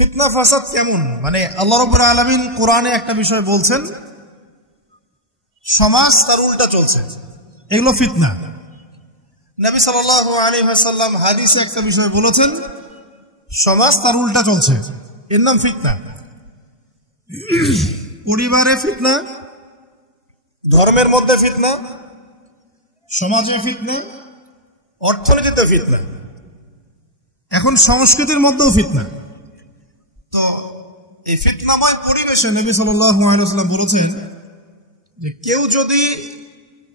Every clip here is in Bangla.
ফিতনা ফাসাদ কেমন, মানে আল্লাহ রাব্বুল আলামিন কোরআনে একটা বিষয় বলছেন, সমাজ তার উল্টা চলছে, এগুলো ফিতনা। নবী সাল্লাল্লাহু আলাইহি ওয়াসাল্লাম হাদিসে একটা বিষয় বলেছেন, সমাজ তার উল্টা চলছে, এর নাম ফিতনা। পরিবারে ফিতনা, ধর্মের মধ্যে ফিতনা, সমাজে ফিতনা, অর্থনীতিতে ফিতনা, এখন সংস্কৃতির মধ্যেও ফিতনা। তো এই ফিতনাময় পরিবেশে নবী সাল্লাল্লাহু আলাইহি ওয়াসাল্লাম বলেছেন যে কেউ যদি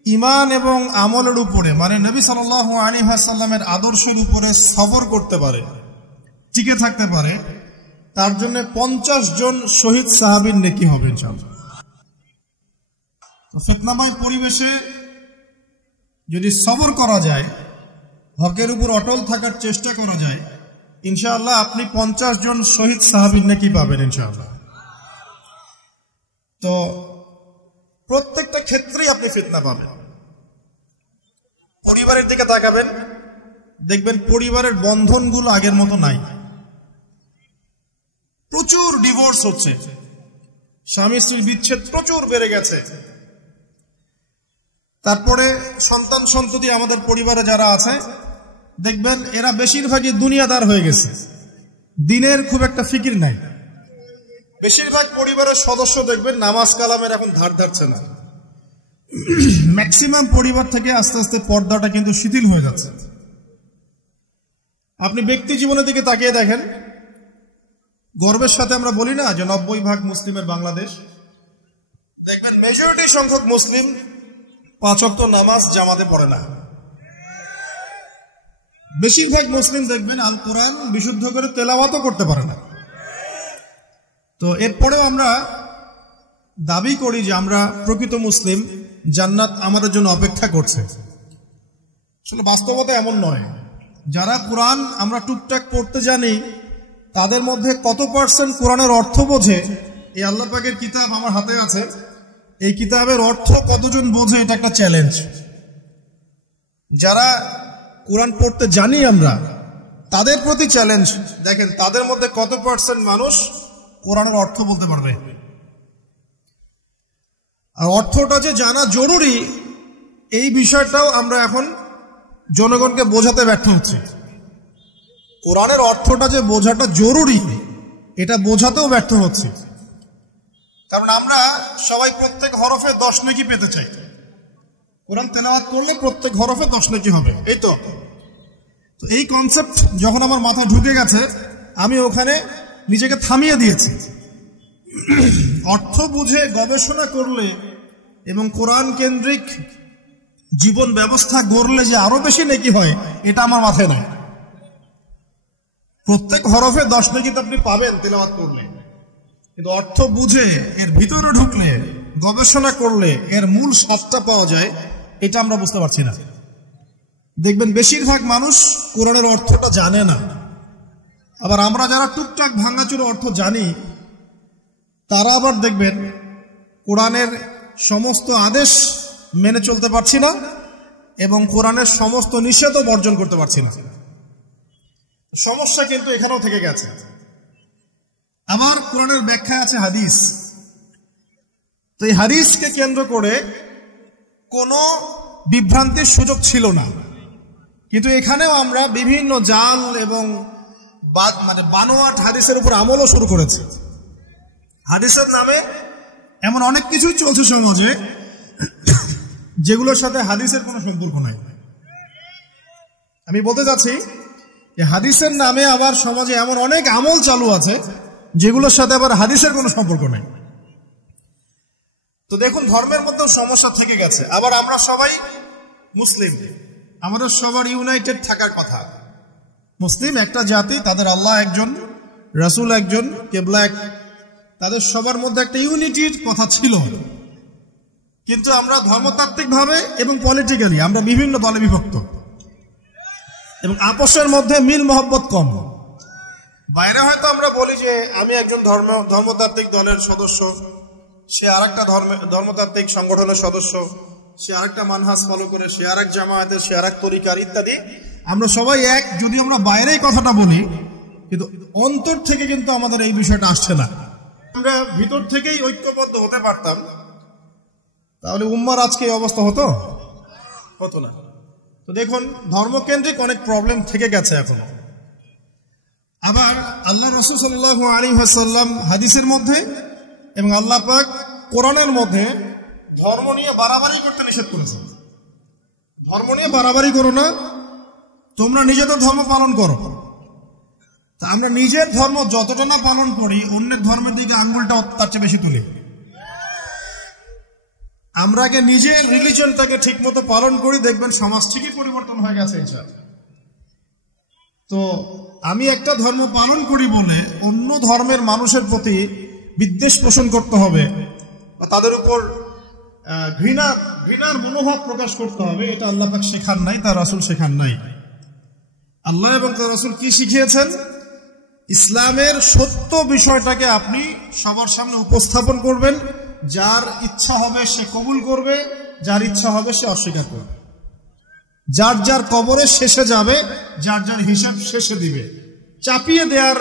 ঈমান এবং আমলের উপরে, মানে নবী সাল্লাল্লাহু আলাইহি ওয়াসাল্লামের আদর্শের উপরে সবর করতে পারে, টিকে থাকতে পারে, তার জন্য 50 জন শহীদ সাহাবীর নেকি হবে ইনশাআল্লাহ। ফিতনাময় পরিবেশে যদি সবর করা যায়, হকের উপর অটল থাকার চেষ্টা করা যায়, ইনশাআল্লাহ আপনি 50 জন শহীদ সাহাবীর নেকি পাবেন ইনশাআল্লাহ। তো প্রত্যেকটা ক্ষেত্রেই আপনি ফিতনা পাবেন। পরিবারের দিকে তাকাবেন, দেখবেন পরিবারের বন্ধনগুলো আগের মতো নাই, প্রচুর ডিভোর্স হচ্ছে, স্বামী স্ত্রীর বিচ্ছেদ প্রচুর বেড়ে গেছে। তারপরে সন্তান সন্ততি আমাদের পরিবারে যারা আছে, দেখবেন এরা বেশিরভাগই দুনিয়াদার হয়ে গেছে, দিনের খুব একটা ফিকির নাই। বেশিরভাগ পরিবারের সদস্য দেখবেন নামাজ কালামের এখন ধার ধারছে না। ম্যাক্সিমাম পরিবার থেকে আস্তে আস্তে পর্দাটা কিন্তু শিথিল হয়ে যাচ্ছে। আপনি ব্যক্তি জীবনের দিকে তাকিয়ে দেখেন, গর্বের সাথে আমরা বলি না যে 90% মুসলিমের বাংলাদেশ, দেখবেন মেজরিটি সংখ্যক মুসলিম 5 ওয়াক্ত নামাজ জামাতে পড়ে না। বেশিরভাগ মুসলিম দেখবেন আল কোরআন বিশুদ্ধ করে তেলাওয়াতও করতে পারে না। তো এরপরেও আমরা দাবি করি যে আমরা প্রকৃত মুসলিম, জান্নাত আমাদের জন্য অপেক্ষা করছে। আসলে বাস্তবতা এমন নয়। যারা কোরআন আমরা টুকটাক পড়তে জানি, তাদের মধ্যে কত পার্সেন্ট কোরআনের অর্থ বোঝে? এই আল্লাহ পাকের কিতাব আমার হাতে আছে, এই কিতাবের অর্থ কতজন বোঝে? এটা একটা চ্যালেঞ্জ। যারা কোরআন পড়তে জানি আমরা, তাদের প্রতি চ্যালেঞ্জ, দেখেন তাদের মধ্যে কত পার্সেন্ট মানুষ কোরআনের অর্থ বলতে পারবে। আর অর্থটা যে জানা জরুরি, এই বিষয়টাও আমরা এখন জনগণকে বোঝাতে ব্যর্থ হচ্ছি। কোরআনের অর্থটা যে বোঝাটা জরুরি, এটা বোঝাতেও ব্যর্থ হচ্ছে। কারণ আমরা সবাই প্রত্যেক হরফে 10 নেকি পেতে চাই। কোরআন তেলাওয়াত করলে প্রত্যেক হরফে 10 নেকি হবে, এই তো। এই কনসেপ্ট যখন আমার মাথায় ঢুকে গেছে, আমি ওখানে নিজেকে থামিয়ে দিয়েছি। অর্থ বুঝে গবেষণা করলে এবং কোরআন কেন্দ্রিক জীবন ব্যবস্থা গড়লে যে আরো বেশি নেকি হয়, এটা আমার মাথায় নাই। প্রত্যেক হরফে 10 নেকি তো আপনি পাবেন তেলাওয়াত করলে, কিন্তু অর্থ বুঝে এর ভিতরে ঢুকলে, গবেষণা করলে এর মূল স্বাদটা পাওয়া যায়, এটা আমরা বুঝতে পারছি না। দেখবেন বেশিরভাগ মানুষ কোরআনের অর্থটা জানে না। আবার আমরা যারা টুকটাক ভাঙাচুরো অর্থ জানি, তারা আবার দেখবেন কোরআনের সমস্ত আদেশ মেনে চলতে পারছি না এবং কোরআনের সমস্ত নিষেধও বর্জন করতে পারছি না। সমস্যা কিন্তু এখানেও থেকে গেছে। আমার কোরআনের ব্যাখ্যায় আছে হাদিস। তো এই হাদিসকে কেন্দ্র করে কোনো বিভ্রান্তির সুযোগ ছিল না, কিন্তু এখানেও আমরা বিভিন্ন জাল এবং বানোয়াট হাদিসের উপর আমলও শুরু করেছি। হাদিসের নামে এমন অনেক কিছুই চলছে সমাজে, যেগুলোর সাথে হাদিসের কোনো সম্পর্ক নাই। আমি বলতে চাচ্ছি যে হাদিসের নামে আবার সমাজে এমন অনেক আমল চালু আছে, যেগুলোর সাথে আবার হাদিসের কোনো সম্পর্ক নেই। তো দেখুন, ধর্মের মধ্যেও সমস্যা থেকে গেছে। আবার আমরা সবাই মুসলিম, আমাদের সবার ইউনাইটেড থাকার কথা। মুসলিম একটা জাতি, তাদের আল্লাহ একজন, রাসূল একজন, কিবলা এক, তাদের সবার মধ্যে একটা ইউনিটির কথা ছিল। কিন্তু আমরা ধর্মতাত্ত্বিক ভাবে এবং পলিটিক্যালি আমরা বিভিন্ন দলে বিভক্ত এবং আপসের মধ্যে মিল মহব্বত কম। বাইরে হয়তো আমরা বলি যে আমি একজন ধর্মতাত্ত্বিক দলের সদস্য, সে আরেকটা ধর্মতাত্ত্বিক সংগঠনের সদস্য, সে আরেকটা মানহাজ ফলো করে, সে আরেক জামায়াতের, সে আরেক তরিকার ইত্যাদি। আমরা সবাই এক, যদি আমরা বাইরে কথাটা বলি, কিন্তু অন্তর থেকে কিন্তু আমাদের এই বিষয়টা আসছে না। আমরা ভিতর থেকেই ঐক্যবদ্ধ হতে পারতাম, তাহলে উম্মার আজকে এই অবস্থা হতো না। তো দেখুন, ধর্মকেন্দ্রিক অনেক প্রবলেম থেকে গেছে এখনো। আবার আল্লাহ রাসূল সাল্লাল্লাহু আলাইহি ওয়াসাল্লাম হাদিসের মধ্যে এবং আল্লাহ পাক কোরআনের মধ্যে ধর্ম নিয়ে বাড়াবাড়ি করতে নিষেধ করেছেন। ধর্ম নিয়ে বাড়াবাড়ি করো না, তোমরা নিজেদের ধর্ম পালন করো। তা আমরা নিজের ধর্ম যতটা না পালন করি, অন্যের ধর্মের দিকে আঙ্গুলটা তার চেয়ে বেশি তুলি। আমরা আগে নিজের রিলিজনটাকে ঠিক মতো পালন করি, দেখবেন সমাজ ঠিকই পরিবর্তন হয়ে গেছে ইনশাআল্লাহ। তো আমি একটা ধর্ম পালন করি বলে অন্য ধর্মের মানুষের প্রতি বিদ্বেষ পোষণ করতে হবে বা তাদের উপর ঘৃণার মনোভাব প্রকাশ করতে হবে, এটা আল্লাহ পাক শেখান নাই, তার রাসূল শেখান নাই। আল্লাহ এবং তার রাসূল কি শিখিয়েছেন? ইসলামের সত্য বিষয়টাকে আপনি সবার সামনে উপস্থাপন করবেন। যার ইচ্ছা হবে সে কবুল করবে, যার ইচ্ছা হবে সে অস্বীকার করবে। যার যার কবরে শেষে যাবে, যার যার হিসাব শেষে দিবে। চাপিয়ে দেওয়ার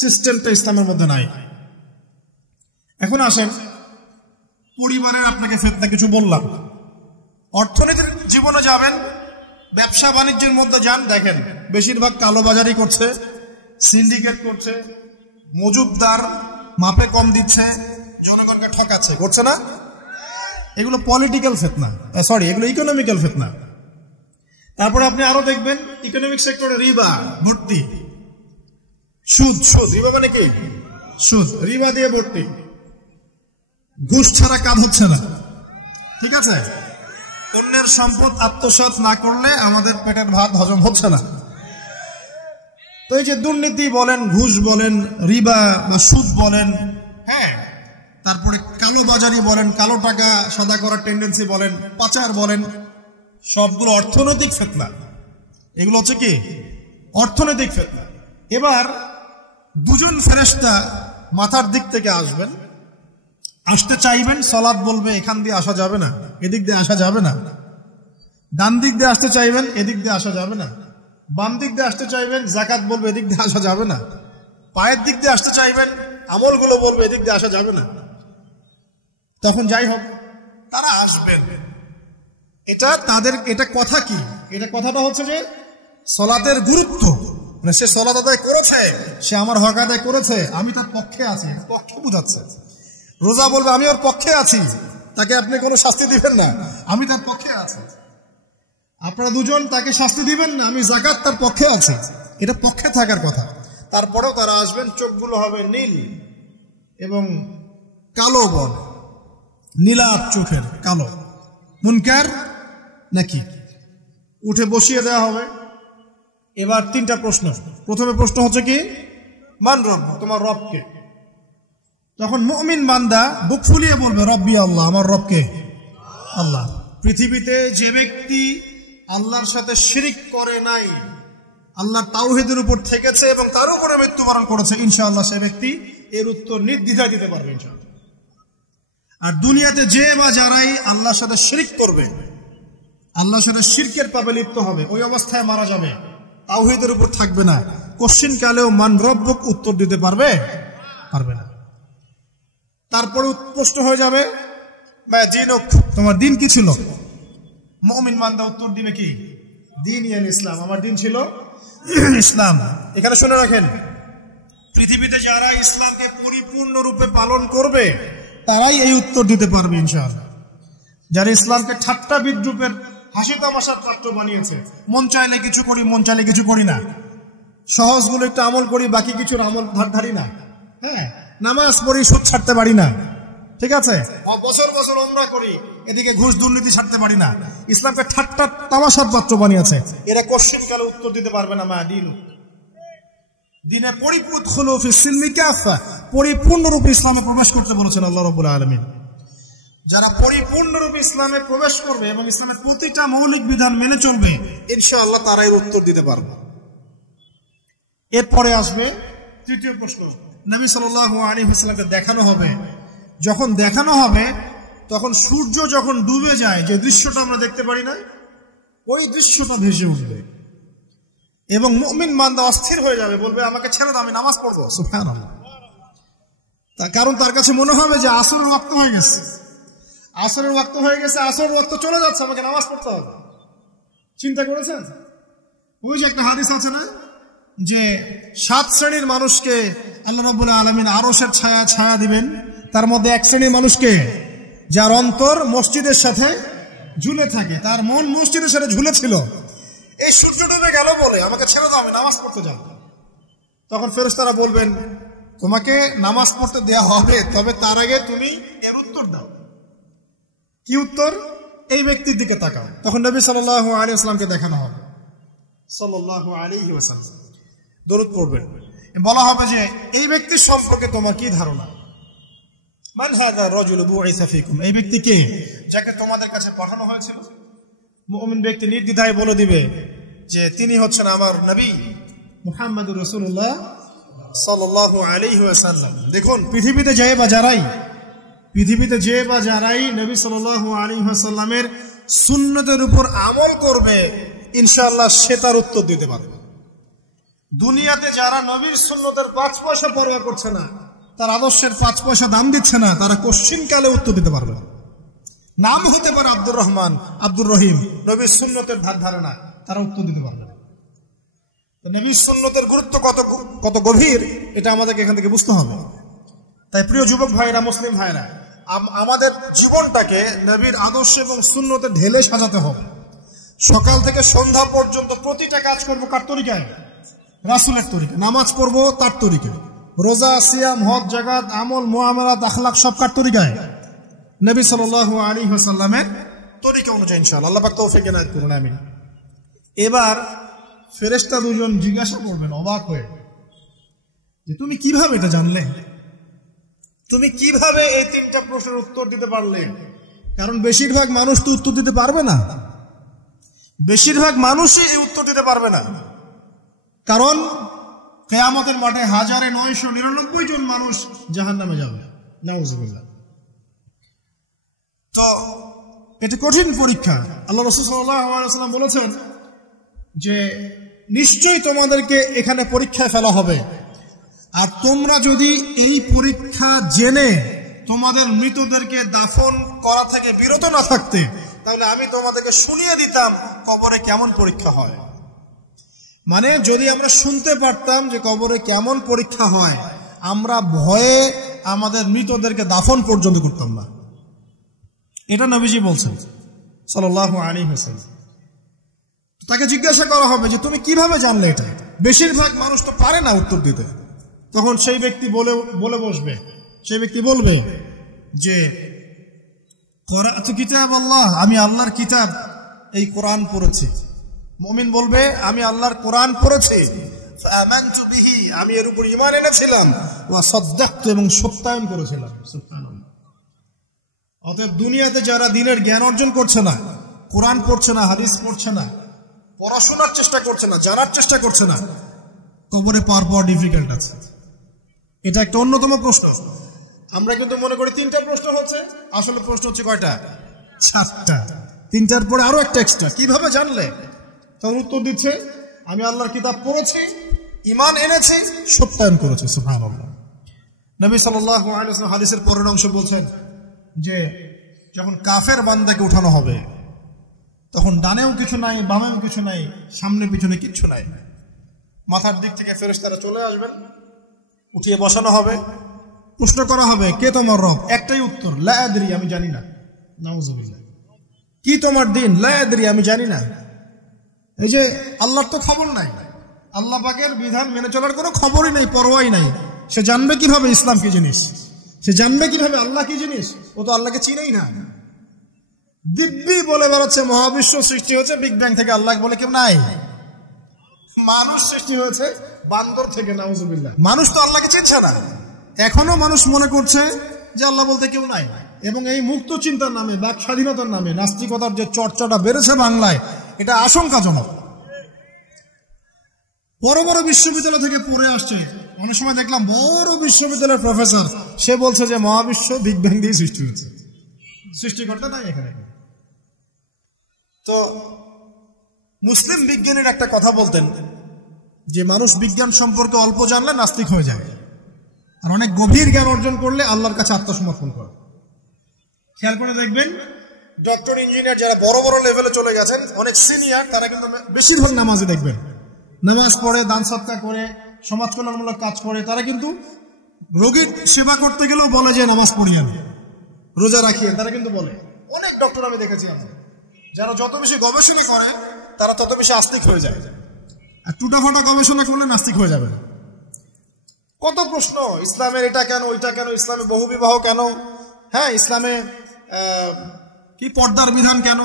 সিস্টেমটা ইসলামের মধ্যে নাই। এখন আসেন, পরিবারের আপনাকে ফিতনা কিছু বললাম। অর্থনীতির জীবনে যাবেন, ব্যবসা বাণিজ্যের মধ্যে যান, দেখেন বেশিরভাগ কালোবাজারি করছে, সিন্ডিকেট করছে, মজুবদার মাপে কম দিচ্ছে, জনগণকে ঠকাচ্ছে, করছে না? এগুলো পলিটিক্যাল ফিতনা, এগুলো ইকোনমিক্যাল ফিতনা। তারপরে আপনি আরো দেখবেন ইকোনমিক সেক্টরে রিবা ভর্তি, সুদ। রিবা মানে কি? সুদ। রিবা দিয়ে ভর্তি, ঘুষ ছাড়া কাজ হচ্ছে না। ঠিক আছে? অন্যের সম্পদ আত্মসাৎ না করলে আমাদের পেটের ভাত হজম হচ্ছে না। তো এই যে দুর্নীতি বলেন, ঘুষ বলেন, রিবা বা সুদ বলেন, হ্যাঁ, তারপরে কালোবাজারি বলেন, কালো টাকা সাদা করার টেন্ডেন্সি বলেন, পাচার বলেন, সবগুলো অর্থনৈতিক ফিতনা। এগুলো হচ্ছে কি? অর্থনৈতিক ফিতনা। এবার দুজন ফেরেশতা মাথার দিক থেকে আসবেন, আসতে চাইবেন, সালাত বলবে এখান দিয়ে আসা যাবে না, এদিক দিয়ে আসা যাবে না। ডান দিক দিয়ে আসতে চাইবেন, এদিক দিয়ে আসা যাবে না। বাম দিক দিয়ে আসতে চাইবেন, যাকাত বলবে এদিক দিয়ে আসা যাবে না। পায়ের দিক দিয়ে আসতে চাইবেন, আমলগুলো বলবে এদিক দিয়ে আসা যাবে না। তখন যাই হোক, তারা আসবেন। এটা কথা কি? এটা কথাটা হচ্ছে যে সালাতের গুরুত্ব, মানে সে সালাত আদায় করেছে, সে আমার হক আদায় করেছে, আমি তার পক্ষে আছি, পক্ষ বুঝাচ্ছে। রোজা বলবে আমি ওর পক্ষে আছি, তাকে আপনি কোনো শাস্তি দিবেন না, আমি তার পক্ষে আছি। আপনারা দুজন তাকে শাস্তি দিবেন না, আমি যাকাত তার পক্ষে আছি, এটা পক্ষে থাকার কথা। তারপরেও তারা আসবেন, চোখগুলো হবে নীল এবং কালো বল, নীলাভ চোখের কালো। মুনকার নাকি? উঠে বসিয়ে দেওয়া হবে। এবার তিনটা প্রশ্ন। প্রথমে প্রশ্ন হচ্ছে কি? মান রব, তোমার রবকে। তখন মুমিন বান্দা বুক ফুলিয়ে বলবে রব্বি আল্লাহ, আমার রবকে আল্লাহ। পৃথিবীতে যে ব্যক্তি আল্লাহর সাথে শিরিক করে নাই, আল্লাহর তাওহীদের উপর থেকেছে এবং তার উপরে মৃত্যুবরণ করেছে, ইনশাআল্লাহ সে ব্যক্তি এর উত্তর নির্দ্বিধায় দিতে পারবে ইনশাআল্লাহ। আর দুনিয়াতে যে বা যারাই আল্লাহর সাথে শিরিক করবে, আল্লাহর সাথে শিরকের পাবে লিপ্ত হবে, ওই অবস্থায় মারা যাবে, তাওহীদের উপর থাকবে না, কোশ্চিন কালেও মান রব্বুক উত্তর দিতে পারবে না। তারপরে প্রশ্ন হয়ে যাবে মা দীনুক, তোমার দিন কি ছিল? মুমিন বান্দা উত্তর দিবে কি? দীন ইসলাম, আমার দিন ছিল ইসলাম। এখানে শুনে রাখেন, পৃথিবীতে যারা ইসলামকে পরিপূর্ণ রূপে পালন করবে তারাই এই উত্তর দিতে পারবে ইনশাআল্লাহ। যারা ইসলামকে ঠাট্টা বিদ্রুপের হাসি তামাশার পাত্র বানিয়েছে, মন চাইলে কিছু করি, মন চাইলে কিছু করি না, সহজগুলো একটু আমল করি, বাকি কিছুর আমল ধারি না, হ্যাঁ, নামাজ পড়ি, সুদ ছাড়তে পারি না, ঠিক আছে, বছর বছর ওমরা করি, এদিকে ঘুষ দুর্নীতি ছাড়তে পারি না, ইসলামকে ঠাট্টা তামাশার পাত্র বানিয়েছে, এরা কোশ্চেন কালে উত্তর দিতে পারবে না। মা দিন দিনে পরিপূর্ণরূপে ইসলামে প্রবেশ করতে বলেছেন আল্লাহ রাব্বুল আলামিন। যারা পরিপূর্ণরূপে ইসলামে প্রবেশ করবে এবং ইসলামের প্রতিটা মৌলিক বিধান মেনে চলবে, ইনশাআল্লাহ তারা এর উত্তর দিতে পারবে। এরপরে আসবে তৃতীয় প্রশ্ন। নবী সাল্লাল্লাহু আলাইহি ওয়াসাল্লামকে দেখানো হবে, যখন দেখানো হবে তখন সূর্য যখন ডুবে যায়, যে দৃশ্যটা আমরা দেখতে পারি না, ওই দৃশ্যটা ভেসে উঠবে। এবং মুমিন বান্দা অস্থির হয়ে যাবে, বলবে আমাকে ছেড়ে দাও, আমি নামাজ পড়বো। সুবহানাল্লাহ। তার কারণ তার কাছে মনে হবে যে আসরের ওয়াক্ত হয়ে গেছে, আসরের ওয়াক্ত হয়ে গেছে, আসরের ওয়াক্ত চলে যাচ্ছে, আমাকে নামাজ পড়তে হবে। চিন্তা করেছেন? ওই যে একটা হাদিস আছে না, যে 7 শ্রেণীর মানুষকে আল্লাহ রাব্বুল আলামিন আরশের ছায়া দিবেন। তার মধ্যে এক শ্রেণীর মানুষকে যার অন্তর মসজিদের সাথে ঝুলে থাকে, তার মন মসজিদের সাথে ঝুলে ছিল। এই সূর্য ডুবে গেল বলে আমাকে ছেড়ে দাও, আমি নামাজ পড়তে যাব। তখন ফেরেশতারা বলবেন, তোমাকে নামাজ পড়তে দেয়া হবে, তবে তার আগে তুমি এর উত্তর দাও। কি উত্তর? এই ব্যক্তির দিকে তাকাও। তখন নবী সাল্লাল্লাহু আলাইহি ওয়াসাল্লামকে দেখানো হবে, সাল্লাল্লাহু আলাইহি ওয়াসাল্লাম দরুদ পড়বেন। বলা হবে যে এই ব্যক্তির সম্পর্কে তোমার কি ধারণা? মান হাযা রাজুলু বুইসা ফীকুম, এই ব্যক্তি কে, যাকে তোমাদের কাছে পাঠানো হয়েছিল? মুমিন ব্যক্তি নির্দ্বিধায় বলে দিবে যে তিনি হচ্ছেন আমার নবী মুহাম্মদুর রাসূলুল্লাহ সাল্লাল্লাহু আলাইহি ওয়াসাল্লাম। দেখুন, পৃথিবীতে যে বা যারাই নবী সাল্লাল্লাহু আলাইহি ওয়াসাল্লামের সুন্নতের উপর আমল করবে, ইনশাআল্লাহ সে তার উত্তর দিতে পারবে। দুনিয়াতে যারা নবীর সুন্নতের 5 পয়সা পরোয়া করছে না, তার আদর্শের 5 পয়সা দাম দিচ্ছে না, তারা কোশ্চিনকালে উত্তর দিতে পারবে না। নাম হতে পারে আব্দুর রহমান, আব্দুর রহিম, নবীর সুন্নতের ধার ধারে না, তারা উত্তর দিতে পারবে না। নবীর সুন্নতের গুরুত্ব কত গভীর, এটা আমাদেরকে এখান থেকে বুঝতে হবে। তাই প্রিয় যুবক ভাইরা, মুসলিম ভাইরা, আমাদের জীবনটাকে নবীর আদর্শ এবং সুন্নতে ঢেলে সাজাতে হবে। সকাল থেকে সন্ধ্যা পর্যন্ত প্রতিটা কাজ করবো কার তরিকায়? রাসূলের তরিকা। নামাজ পড়বো তার তরিকায়, রোজা, সিয়াম, হজ, জাকাত, আমল, মুআমালাত, আখলাক সব কার তরিকায়? নবী সাল্লাল্লাহু আলাইহি ওয়াসাল্লামের তরিকা অনুযায়ী ইনশাআল্লাহ। আল্লাহ পাক তৌফিক এনায়েত করুন, আমিন। এবার ফেরেশতা দুজন জিজ্ঞাসা করবেন অবাক হয়ে, যে তুমি কিভাবে এটা জানলে? তুমি কিভাবে এই 3টা প্রশ্নের উত্তর দিতে পারলে? কারণ বেশিরভাগ মানুষ তো উত্তর দিতে পারবে না, বেশিরভাগ মানুষই এই উত্তর দিতে পারবে না। কারণ কিয়ামতের মাঠে 1999 জন মানুষ জাহান্নামে যাবে, নাউযুবিল্লাহ। তো এটা কঠিন পরীক্ষা। আল্লাহ রাসূল সাল্লাল্লাহু আলাইহি ওয়াসাল্লাম বলেছেন যে নিশ্চয়ই তোমাদেরকে এখানে পরীক্ষায় ফেলা হবে, আর তোমরা যদি এই পরীক্ষা জেনে তোমাদের মৃতদেরকে দাফন করা থেকে বিরত না থাকতে, তাহলে আমি তোমাদেরকে শুনিয়ে দিতাম কবরে কেমন পরীক্ষা হয়। মানে যদি আমরা শুনতে পারতাম যে কবরে কেমন পরীক্ষা হয়, আমরা ভয়ে আমাদের মৃতদেরকে দাফন পর্যন্ত করতাম না। এটা নবীজি বলছেন সাল্লাল্লাহু আলাইহি ওয়াসাল্লাম। তাকে জিজ্ঞাসা করা হবে যে তুমি কিভাবে জানলে এটা? বেশিরভাগ মানুষ তো পারে না উত্তর দিতে। তখন সেই ব্যক্তি বলে বসবে, সেই ব্যক্তি বলবে যে ক্বরাআতু কিতাবাল্লাহ, আমি আল্লাহর কিতাব এই কোরআন পড়েছি। মুমিন বলবে আমি আল্লাহর কোরআন পড়েছি, ফাআমানতু বিহি, আমি এর উপর ঈমান এনেছিলাম, ওয়া সাদ্দাকতু, এবং সত্যায়ন করেছিলাম। সুবহানাল্লাহ। অতএব দুনিয়াতে যারা দ্বীনের জ্ঞান অর্জন করছে না, কোরআন পড়ছে না, হাদিস পড়ছে না, পড়াশোনার চেষ্টা করছে না, জানার চেষ্টা করছে না, কবরে পাওয়ার ডিফিকাল্ট আছে। এটা একটা অন্যতম প্রশ্ন। আমরা কিন্তু মনে করি 3টা প্রশ্ন হচ্ছে, আসলে প্রশ্ন হচ্ছে কয়টা? 7টা। 3টার পরে আরো একটা এক্সট্রা। কিভাবে জানলে? তার উত্তর দিচ্ছে আমি আল্লাহর কিতাব পড়েছি, ঈমান এনেছি, সত্যায়ন করেছি। সুবহানাল্লাহ। নবী সাল্লাল্লাহু আলাইহি ওয়াসাল্লাম হাদিসের পরের অংশ বলছেন যে যখন কাফের বান্দাকে উঠানো হবে, তখন ডানেও কিছু নাই, বামেও কিছু নাই, সামনে পিছনে কিচ্ছু নাই। মাথার দিক থেকে ফেরেশতারা চলে আসবেন, উঠিয়ে বসানো হবে, প্রশ্ন করা হবে কে তোমার রব? একটাই উত্তর, লা আদরি, আমি জানি না। নাউযুবিল্লাহ। কি তোমার দিন? লা আদরি, আমি জানি না। এই যে আল্লাহর তো খবর নাই, আল্লাহ পাকের বিধান মেনে চলার কোনো খবরই নাই, পরোয়াই নাই। সে জানবে কিভাবে ইসলাম কি জিনিস? সে জানবে কিভাবে আল্লাহ কি জিনিস? ও তো আল্লাহকে চিনেই না। দিব্যি বলে বেড়াচ্ছে মহাবিশ্ব সৃষ্টি হয়েছে বিগ ব্যাং থেকে, আল্লাহ বলে কেউ নাই। মানুষ সৃষ্টি হয়েছে বান্দর থেকে, নাউযুবিল্লাহ। মানুষ তো আল্লাহকে চিনছে না। এখনো মানুষ মনে করছে যে আল্লাহ বলতে কেউ নাই। এবং এই মুক্ত চিন্তার নামে, বাক স্বাধীনতার নামে নাস্তিকতার যে চর্চাটা বেড়েছে বাংলায়, এটা আশঙ্কাজনক। বড় বড় বিশ্ববিদ্যালয় থেকে পড়ে আসছে, অনেক সময় দেখলাম বড় বিশ্ববিদ্যালয়ের প্রফেসর, সে বলছে যে মহাবিশ্ব বিগ ব্যাং দিয়ে সৃষ্টি হয়েছে, সৃষ্টিকর্তা নাই এখানে। তো মুসলিম বিজ্ঞানীর একটা কথা বলতেন যে মানুষ বিজ্ঞান সম্পর্কে অল্প জানলে নাস্তিক হয়ে যায়, আর অনেক গভীর জ্ঞান অর্জন করলে আল্লাহর কাছে আত্মসমর্পণ করে। খেয়াল করে দেখবেন, ডক্টর, ইঞ্জিনিয়ার যারা বড় বড় লেভেলে চলে গেছেন, অনেক সিনিয়র, তারা কিন্তু বেশিরভাগ নামাজে দেখবেন, নামাজ পড়ে, দান সৎকার করে, সমাজ কল্যাণমূলক কাজ করে। তারা কিন্তু রোগীর সেবা করতে গেলেও বলে যে নামাজ পড়ি আমি, রোজা রাখি, তারা কিন্তু বলে। অনেক ডক্টর আমি দেখেছি আমি, যারা যত বেশি গবেষণা করে তারা তত বেশি আস্তিক হয়ে যায়, আর টুটাফাটা গবেষণা করলে নাস্তিক হয়ে যাবে। কত প্রশ্ন, ইসলামের এটা কেন, ওইটা কেন, ইসলামে বহুবিবাহ কেন, হ্যাঁ ইসলামে কি পর্দার বিধান কেন,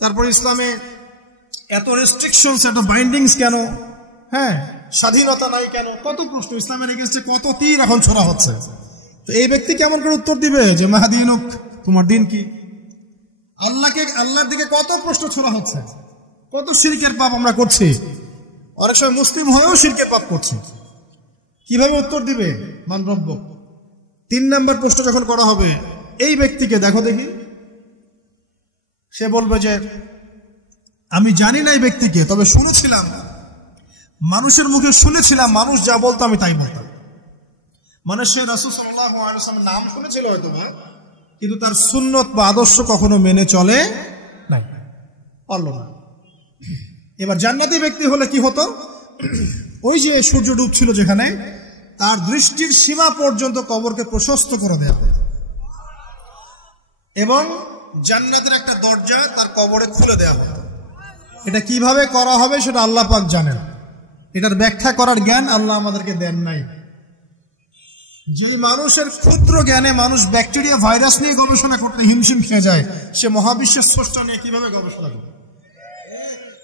তারপর ইসলামে এত রেস্ট্রিকশনস, এত বাইন্ডিংস কেন, হ্যাঁ স্বাধীনতা নাই কেন, কত প্রশ্ন। ইসলামের এগেইনস্টে কত তীর এখন ছোড়া হচ্ছে। তো এই ব্যক্তি কেমন করে উত্তর দিবে যে মাহাদিনুক, তোমার দিন কি? আল্লাহর দিকে কত প্রশ্ন ছোড়া হচ্ছে, কত শিরকের পাপ আমরা করছি, অনেক সময় মুসলিম হয়েও শিরকের পাপ করছি। কিভাবে উত্তর দিবে মানরব্য? 3 নম্বর প্রশ্ন যখন করা হবে, এই ব্যক্তিকে দেখো দেখি, সে বলবে যে আমি জানি না এই ব্যক্তিকে, তবে শুনেছিলাম, মানুষের মুখে শুনেছিলাম, মানুষ যা বলতো আমি তাই বলতাম। মানে সে রাসূল সাল্লাল্লাহু আলাইহি ওয়াসাল্লামের নাম শুনেছিল হয়তো, কিন্তু তার সুন্নত বা আদর্শ কখনো মেনে চলে নাই, পারলো না। এবার জান্নাতি ব্যক্তি হলে কি হতো? ওই যে সূর্য ডুবছিল যেখানে, তার দৃষ্টির সীমা পর্যন্ত কবরকে প্রশস্ত করে দেয়া হবে, এবং জান্নাতের একটা দরজা তার কবরে খুলে দেয়া হবে। এটা কিভাবে করা হবে সেটা আল্লাহ পাক জানেন, এটার ব্যাখ্যা করার জ্ঞান আল্লাহ আমাদেরকে দেন নাই। যে মানুষের ক্ষুদ্র জ্ঞানে মানুষ ব্যাকটেরিয়া, ভাইরাস নিয়ে গবেষণা করতে হিমশিম খেয়ে যায়, সে মহাবিশ্বের স্রষ্টা নিয়ে কিভাবে গবেষণা করবে?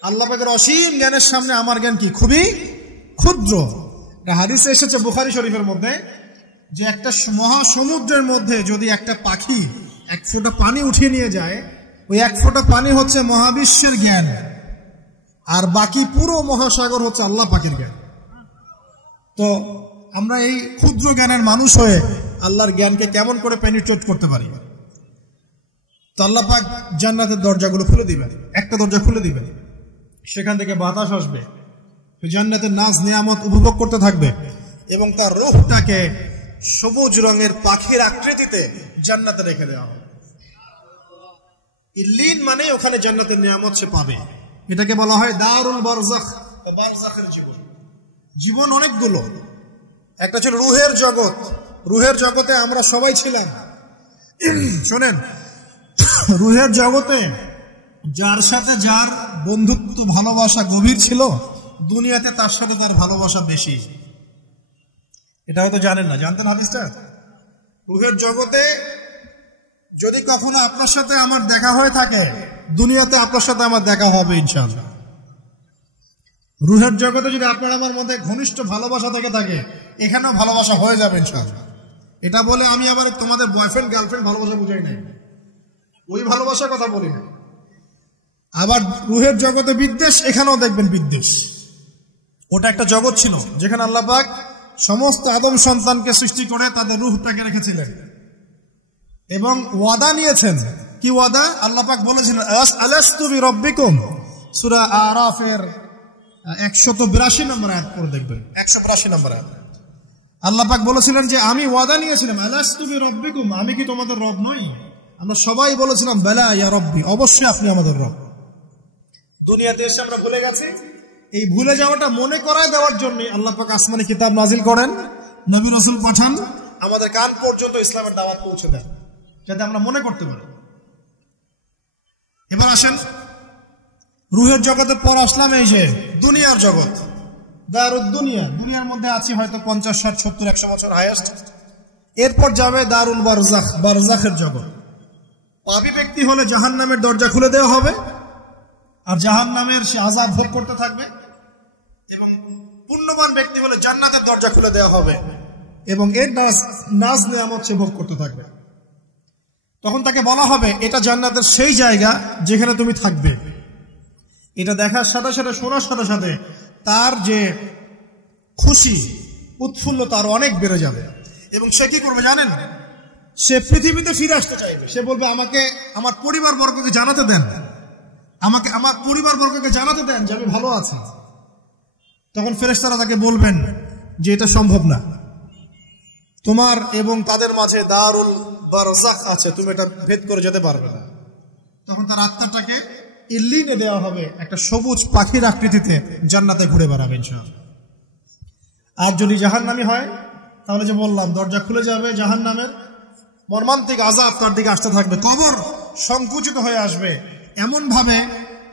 আল্লাহ পাকের অসীম জ্ঞানের সামনে আমার জ্ঞান কি? খুবই ক্ষুদ্র। হাদিসে এসেছে বুখারী শরীফের মধ্যে, যে একটা মহাসমুদ্রের মধ্যে যদি একটা পাখি 1 ফোঁটা পানি উঠিয়ে নিয়ে যায়, ওই 1 ফোঁটা পানি হচ্ছে মহাবিশ্বের জ্ঞান, আর বাকি পুরো মহাসাগর হচ্ছে আল্লাহ পাকের জ্ঞান। তো আমরা এই ক্ষুদ্র জ্ঞানের মানুষ হয়ে আল্লাহর জ্ঞানকে কেমন করে পেনিট্রেট করতে পারি? তো আল্লাহ পাক জান্নাতের দরজাগুলো খুলে দিবেন, একটা দরজা খুলে দিবেন, সেখান থেকে বাতাস আসবে, জান্নাতের নাজ নিয়ামত উপভোগ করতে থাকবে, এবং তার রূহটাকে সবুজ রঙের পাখির আকৃতিতে জান্নাতে রেখে দেওয়া হবে। ইল্লিন মানে ওখানে জান্নাতের নিয়ামত সে পাবে। এটাকে বলা হয় দারুল বারজাখ, বারজাখের জীবন। জীবন অনেকগুলো, একটা ছিল রুহের জগৎ। রুহের জগতে আমরা সবাই ছিলাম। শোনেন, রুহের জগতে যার সাথে যার বন্ধুত্ব, ভালোবাসা গভীর ছিল, দুনিয়াতে তার সাথে তার ভালোবাসা বেশি। এটা হয়তো জানেন না, জানতেন হাদিসটা? রুহের জগতে যদি কখনো আপনার সাথে আমার দেখা হয়ে থাকে, দুনিয়াতে আপনার সাথে আমার দেখা হবে ইনশাআল্লাহ। রুহের জগতে যদি আপনার আমার মধ্যে ঘনিষ্ঠ ভালোবাসা থেকে থাকে, এখানেও ভালোবাসা হয়ে যাবে ইনশাআল্লাহ। এটা বলে আমি আবার তোমাদের বয়ফ্রেন্ড গার্লফ্রেন্ড ভালোবাসা বুঝাই নাই, ওই ভালোবাসার কথা বলি না। আবার রুহের জগতে বিদ্বেষ, এখানেও দেখবেন বিদ্বেষ। ওটা একটা জগৎ ছিল যেখানে আল্লাহ পাক সমস্ত আদম সন্তানকে সৃষ্টি করে তাদের রূহটাকে রেখেছিলেন এবং ওয়াদা নিয়েছেন। কি ওয়াদা? আল্লাহ পাক বলেছিলেন আলাস্তু বিরাব্বিকুম, সূরা আরাফের 182 নম্বর আয়াত পড়ে দেখবেন, 182 নম্বর আয়াত। আল্লাহ পাক বলেছিলেন যে আমি ওয়াদা নিয়েছিলাম, আলাস্তু বিরাব্বিকুম, আমি কি তোমাদের রব নই? আমরা সবাই বলেছিলাম বেলা ইয়া রব্বি, অবশ্যই আপনি আমাদের রব। দুনিয়াতে এসে আমরা ভুলে গেছি। এই ভুলে যাওয়াটা মনে করায় দেওয়ার জন্য আল্লাহ পাক আসমানি কিতাব নাজিল করেন, নবী রাসূল পাঠান, আমাদের কান পর্যন্ত ইসলামের দাওয়াত পৌঁছে দেন, যাতে আমরা মনে করতে পারি। এবার আসেন রুহের জগতের পর আসলাম এই যে দুনিয়ার জগৎ, দারুদ দুনিয়া। দুনিয়ার মধ্যে আছি হয়তো 50, 60, 70, 100 বছর হাইয়েস্ট। এরপর যাবে দারুল বারজাখ, বারজাখের জগৎ। পাপী ব্যক্তি হলে জাহান্নামের দরজা খুলে দেওয়া হবে, আর জাহান্নামের সে আযাব ভোগ করতে থাকবে, এবং পুণ্যবান ব্যক্তি হলে জান্নাতের দরজা খুলে দেওয়া হবে এবং এর নাজ নিয়ামত সে ভোগ করতে থাকবে। তখন তাকে বলা হবে এটা জান্নাতের সেই জায়গা যেখানে তুমি থাকবে। এটা দেখার সাথে সাথে, শোনার সাথে সাথে তার যে খুশি, উৎফুল্লতা আরো অনেক বেড়ে যাবে। এবং সে কি করবে জানেন? সে পৃথিবীতে ফিরে আসতে চাইবে। সে বলবে আমাকে আমার পরিবার বর্গকে জানাতে দেন, আমাকে আমার পরিবার বর্গকে জানাতে দেন যে আমি ভালো আছি। তখন ফেরেশতারা তাকে বলবেন যে এটা সম্ভব না, তোমার এবং তাদের মাঝে দারুল বারজাখ আছে, তুমি এটা ভেদ করে যেতে পারবে না। তখন তার আত্মাটাকে ইল্লিনে দেওয়া হবে, একটা সবুজ পাখির আকৃতিতে জান্নাতে ঘুরে বেড়াবে ইনশাআল্লাহ। আর যদি জাহান্নামী হয় তাহলে যে বললাম দরজা খুলে যাবে, জাহান্নামের মর্মান্তিক আযাব তার দিকে আসতে থাকবে, কবর সংকুচিত হয়ে আসবে এমন ভাবে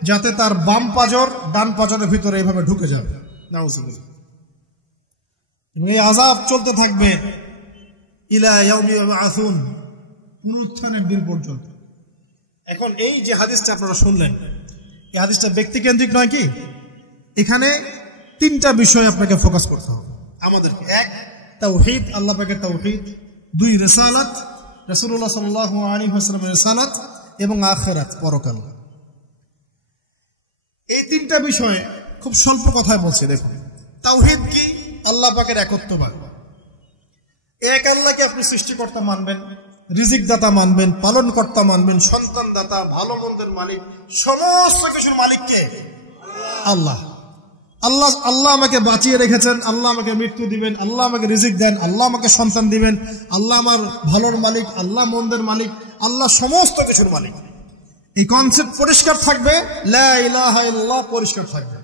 যাতে তার বাম পাজর ডান পাজরের ভিতরে এইভাবে ঢুকে যাবে। নাউযুবিল্লাহ। এবং এই আযাব চলতে থাকবে ইলা ইয়াউমি ইউবআসুন, পুনরুত্থানের দিন পর্যন্ত। এখন এই যে হাদিসটা আপনারা শুনলেন, এই হাদিসটা ব্যক্তিকেন্দ্রিক নয় কি? এখানে তিনটা বিষয় আপনাকে ফোকাস করতে হবে আমাদেরকে। এক, তাওহীদ, আল্লাহ পাকের তাওহীদ। দুই, রিসালাত, রাসূলুল্লাহ সাল্লাল্লাহু আলাইহি ওয়াসাল্লামের রিসালাত। এবং আখিরাত, পরকাল। এই তিনটা বিষয়ে খুব স্বল্প কথায় বলছি। দেখুন, তাওহীদ কি? আল্লাহ পাকের একত্ববাদ। এক আল্লাহকে আপনি সৃষ্টিকর্তা মানবেন, রিজিক দাতা মানবেন, পালন কর্তা মানবেন, সন্তান দাতা, ভালো মন্দের মালিক, সমস্ত কিছুর মালিককে আল্লাহ। আল্লাহ আল্লাহ আমাকে বাঁচিয়ে রেখেছেন, আল্লাহ আমাকে মৃত্যু দিবেন, আল্লাহ আমাকে রিজিক দেন, আল্লাহ আমাকে সন্তান দিবেন, আল্লাহ আমার ভালোর মালিক, আল্লাহ মন্দের মালিক, আল্লাহ সমস্ত কিছুর মালিক। এই কনসেপ্ট পরিষ্কার থাকবে, লা ইলাহা ইল্লাল্লাহ পরিষ্কার থাকবে।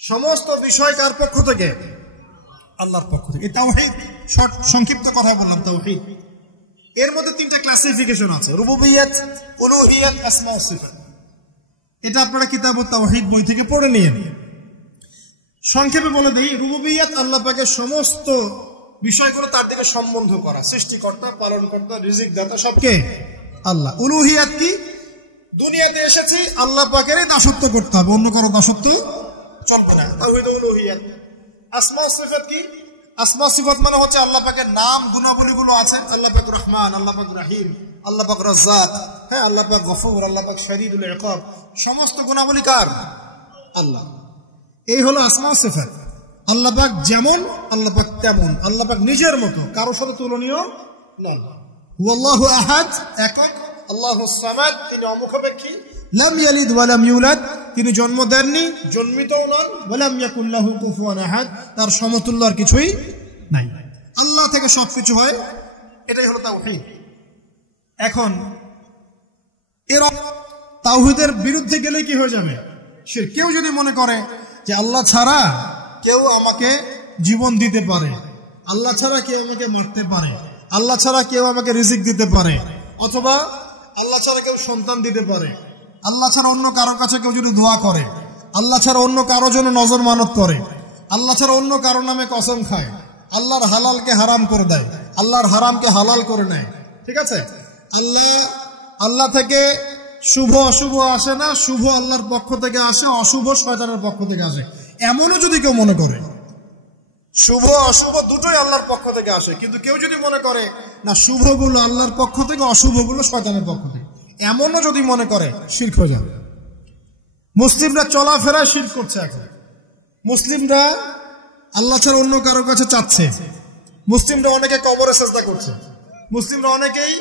সমস্ত বিষয় কার পক্ষ থেকে? আল্লাহর পক্ষ থেকে। এই তাওহীদ, শর্ট সংক্ষিপ্ত কথা বললাম তাওহীদ। এর মধ্যে তিনটা ক্লাসিফিকেশন আছে: রুবুবিয়্যাত, উলুহিয়্যাত, আসমা ওয়া সিফাত। এটা আপনারা কিতাবুত তাওহীদ বই থেকে পড়ে নিন। সংক্ষেপে বলে দেই, রুবুবিয়্যাত আল্লাহ পাকের সমস্ত বিষয়গুলো তার দিকে সম্বন্ধ করা, সৃষ্টিকর্তা, পালনকর্তা, রিজিক দাতা সবকে আল্লাহ। উলুহিয়্যাত কি? দুনিয়াতে এসেছি আল্লাহ পাকেরই দাসত্ব করতে হবে, অন্য কারো দাসত্ব চলবে না, তাওহীদ উলুহিয়্যাত। আসমা ওয়া সিফাত কি? আসমা সিফাত মানে হচ্ছে আল্লাহ পাকের নাম গুণাবলীগুলো আছে। আল্লাহ পাক রহমান, আল্লাহ পাক রহিম, আল্লাহ পাক রাজ্জাক, হ্যাঁ, আল্লাহ পাক গফুর, আল্লাহ পাক শদীদুল ইকাব, সমস্ত গুণাবলী কার? আল্লাহ। এই হলো আসমা সিফাত। আল্লাহ পাক যেমন, আল্লাহ পাক তেমন, আল্লাহ পাক নিজের মতো, কারোর সাথে তুলনীয় নন। হুয়াল্লাহু আহাদ, একক। আল্লাহুস সামাদ, তিনি অমুখাপেক্ষী। লাম ইয়ালিদ ওয়া লাম ইউলাদ, তিনি জন্ম দেননি, জন্মিতও নন। ওয়া লাম ইয়াকুল লাহু কুফুয়ান আহাদ, তার সমতুল্য আর কিছুই নাই। আল্লাহ থেকে সবকিছু হয়, এটাই হলো তাওহীদ। এখন এর তাওহীদের বিরুদ্ধে গেলে কি হয়ে যাবে? শিরক। কেউ যদি মনে করে যে আল্লাহ ছাড়া কেউ আমাকে জীবন দিতে পারে, আল্লাহ ছাড়া কেউ আমাকে মারতে পারে, আল্লাহ ছাড়া কেউ আমাকে রিজিক দিতে পারে, অথবা আল্লাহ ছাড়া কেউ সন্তান দিতে পারে, আল্লাহ ছাড়া অন্য কারোর কাছে কেউ যদি দোয়া করে, আল্লাহ ছাড়া অন্য কারোর জন্য নজর মানত করে, আল্লাহ ছাড়া অন্য কারোর নামে কসম খায়, আল্লাহর হালালকে হারাম করে দেয়, আল্লাহর হারামকে হালাল করে নেয়, ঠিক আছে? আল্লাহ থেকে শুভ অশুভ আসে না, শুভ আল্লাহর পক্ষ থেকে আসে, অশুভ শয়তানের পক্ষ থেকে আসে, এমনও যদি কেউ মনে করে। শুভ অশুভ দুটোই আল্লাহর পক্ষ থেকে আসে, কিন্তু কেউ যদি মনে করে না শুভগুলো আল্লাহর পক্ষ থেকে, অশুভগুলো শয়তানের পক্ষ থেকে, এমনও যদি মনে করে, শিরক হয়ে যাবে। মুসলিমরা চলাফেরায় শিরক করছে। এখন মুসলিমরা আল্লাহ ছাড়া অন্য কারোর কাছে চাচ্ছে, মুসলিমরা অনেকে কবরে সিজদা করছে, মুসলিমরা অনেকেই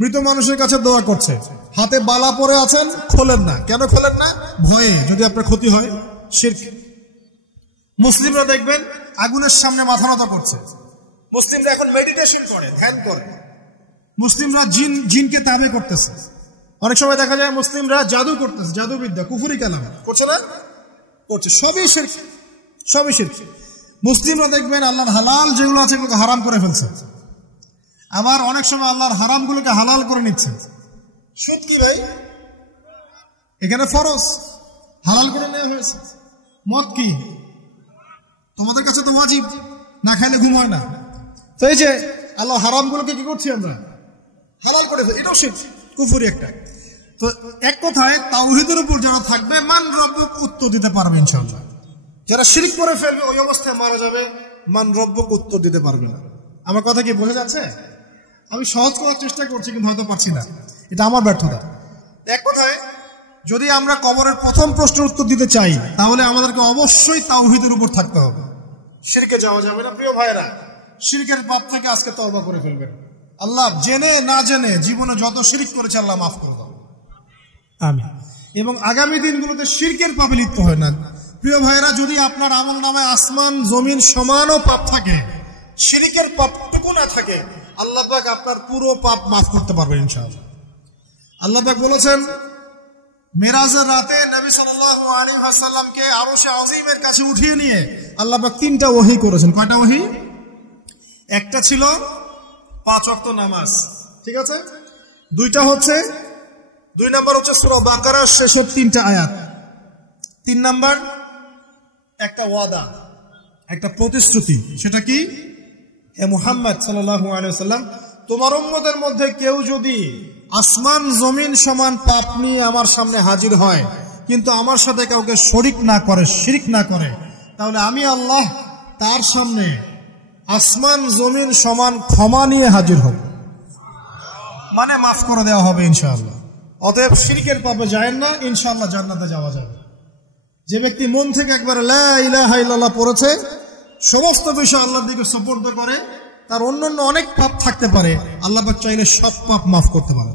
মৃত মানুষের কাছে দোয়া করছে, হাতে বালা পরে আছেন, খোলেন না। কেন খোলেন না? ভয়ে, যদি আপনার ক্ষতি হয়। শিরক। মুসলিমরা দেখবেন আগুনের সামনে মাথা নত করছে, মুসলিমরা এখন মেডিটেশন করে, ধ্যান করে, মুসলিমরা জিনকে তাবে করতেছে। অনেক সময় দেখা যায় মুসলিমরা জাদু করতেছে, জাদুবিদ্যা, কুফরি কালাম করছে না? করছে। সবই শিরক, সবই শিরক। মুসলিমরা দেখবেন আল্লাহর হালাল যেগুলো আছে এগুলোকে হারাম করে ফেলছে, আবার অনেক সময় আল্লাহর হারামগুলোকে হালাল করে নিচ্ছে। সুদ কি ভাই? এখানে ফরজ, হালাল করে নেওয়া হয়েছে। মদ কি? তোমাদের কাছে তো ওয়াজিব, না খাইলে ঘুম হয় না। তো এই যে আল্লাহ হারামগুলোকে কি করছি আমরা? হালাল করে ফেলি, এটাও শিরক, কুফরি একটা। তো এক কথায় তাওহীদের উপর যারা থাকবে, মান রব্বুক উত্তর দিতে পারবে ইনশাআল্লাহ। যারা শিরক করে ফেলবে ওই অবস্থায় মারা যাবে, মান রব্বুক উত্তর দিতে পারবে না। আমার কথা কি বোঝা যাচ্ছে? আমি সহজ করার চেষ্টা করছি, কিন্তু হয়তো পারছি না, এটা আমার ব্যর্থতা। এক কথায় যদি আমরা কবরের প্রথম প্রশ্নের উত্তর দিতে চাই, তাহলে আমাদেরকে অবশ্যই তাওহীদের উপর থাকতে হবে। শিরকে যাওয়া যাবে না। প্রিয় ভাইরা, শিরকের পাপ থেকে আজকে তওবা করে ফেলবেন। আল্লাহ জেনে না জেনে জীবনে যত শিরক করেছে আল্লাহ মাফ করে দাও, আমিন। এবং আগামী দিনগুলোতে শিরকের পাপে লিপ্ত হয় না, প্রিয় ভাইরা, যদি আপনার আমল নামায় আসমান জমিন সমানও পাপ থাকে, শিরকের পাপটুকু না থাকে, আল্লাহ পাক আপনার পুরো পাপ মাফ করতে পারবেন ইনশাআল্লাহ। আল্লাহ পাক বলেছেন, মেরাজের রাতে নবী সাল্লাল্লাহু আলাইহি ওয়াসাল্লামকে আরশে আযীমের কাছে উঠিয়ে নিয়ে আল্লাহ পাক 3টা ওহী করেছেন। কয়টা ওহী? একটা ছিল 5 ওয়াক্ত নামাজ, ঠিক আছে? 2টা হচ্ছে 2 নাম্বার হচ্ছে সূরা বাকারার শেষের 3টা আয়াত। 3 নাম্বার একটা ওয়াদা, একটা প্রতিশ্রুতি। সেটা কি? হে মুহাম্মদ সাল্লাল্লাহু আলাইহি ওয়াসাল্লাম, তোমার উম্মতের মধ্যে কেউ যদি আসমান জমিন সমান পাপ নিয়ে আমার সামনে হাজির হয়, কিন্তু আমার সাথে কাউকে শরিক না করে, শিরক না করে, তাহলে আমি আল্লাহ তার সামনে আসমান জমিন সমান ক্ষমা নিয়ে হাজির হব, মানে মাফ করে দেওয়া হবে ইনশাআল্লাহ। অতএব শিরকের পাপে যায় না, ইনশাআল্লাহ জান্নাতে যাওয়া যাবে। যে ব্যক্তি মন থেকে একবার লা ইলাহা ইল্লাল্লাহ পড়েছে, সমস্ত বিষয় আল্লাহর দিকে সুপর্দ করে, তার অন্যান্য অনেক পাপ থাকতে পারে, আল্লাহ পাক চাইলে সব পাপ মাফ করতে পারে।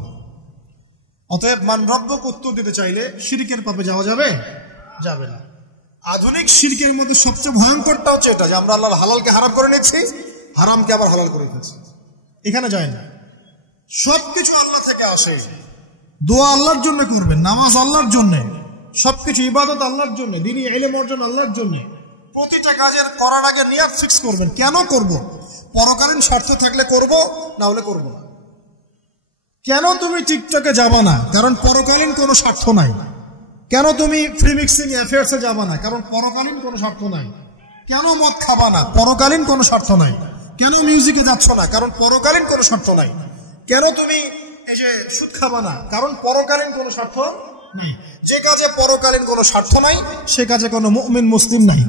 অতএব মান রব্বক উত্তর দিতে চাইলে শিরকের পাপে যাওয়া যাবে? যাবে না। আধুনিক শিরকের মধ্যে সবচেয়ে ভয়ঙ্করটা হচ্ছে এটা, যে আমরা আল্লাহর হালালকে হারাম করে নিচ্ছি, হারামকে আবার হালাল করে দিচ্ছি। এখানে যায় না। সবকিছু আল্লাহ থেকে আসে। দোয়া আল্লাহর জন্য করবেন, নামাজ আল্লাহর জন্য, সবকিছু ইবাদত আল্লাহর জন্য, দ্বীনি ইলম অর্জন আল্লাহর জন্য। প্রতিটা কাজের করার আগে নিয়ত ফিক্স করবেন, কেন করব? পরকালীন স্বার্থ থাকলে করব, না হলে করব না। কেন তুমি টিকটকে যাবা না? কারণ পরকালীন কোনো স্বার্থ নাই। কেন তুমি ফ্রি মিক্সিং অ্যাফেয়ার্সে যাবা না? কারণ পরকালীন কোনো স্বার্থ নাই। কেন মদ খাবা না? পরকালীন কোনো স্বার্থ নাই। কেন মিউজিকে যাচ্ছ না? কারণ পরকালীন কোনো স্বার্থ নাই। কেন তুমি এই যে সুদ খাবা না? কারণ পরকালীন কোনো স্বার্থ নাই। যে কাজে পরকালীন কোনো স্বার্থ নাই, সে কাজে কোনো মুমিন মুসলিম নাই।